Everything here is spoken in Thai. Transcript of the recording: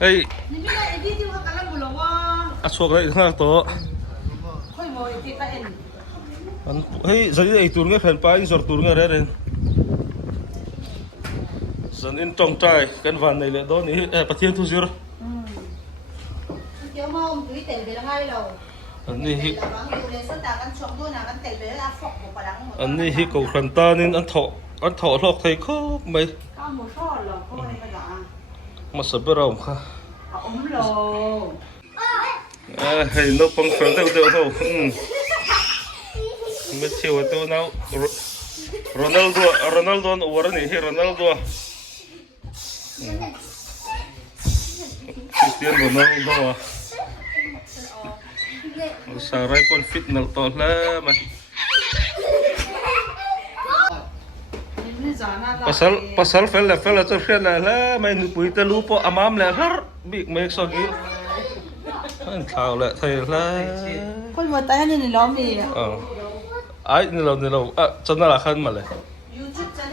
เฮ้ย นี่ไม่ได้ไอ้ที่เขากำลังบุหรี่ว่า อาชวกเลยข้างโต๊ะ ค่อยมองไอ้ที่ตาเอ็น เฮ้ยสันไอ้ตัวนี้แผ่นป้ายสอดตัวนี้อะไรเรนสันอินจงใจกันวันในเลยโดนนี่ประเทศทุกสิ่งเดี๋ยวมองดูเต็มไปแล้วไงเรา อันนี้ฮิ เราบางอยู่ในสตาร์กันช่วงตัวนะกันเต็มไปแล้วฟอกบุปผาหมด อันนี้ฮิกูขันตานินอันเถาหลอกไทยครบไหม ข้าวหมูทอดเหรอเขาในกระดาษ มาสับเปล่าค่ะ เอาอมโล เฮ้ยนกปังเฟิร์นเต้าไม่เชื่อตัวน้าโรนัลโดนวันนี้โรนัลโดคริสเตียโนโรนัลโดสาไรปนฟิตนัลตอนแล้วมั้ยpasal fella tu fella lah main puita lupa amam lah har big make so gil kan kau lah thai lah คนมาตายนี่ล้อมนี่ ai ni lo chana la khan ma le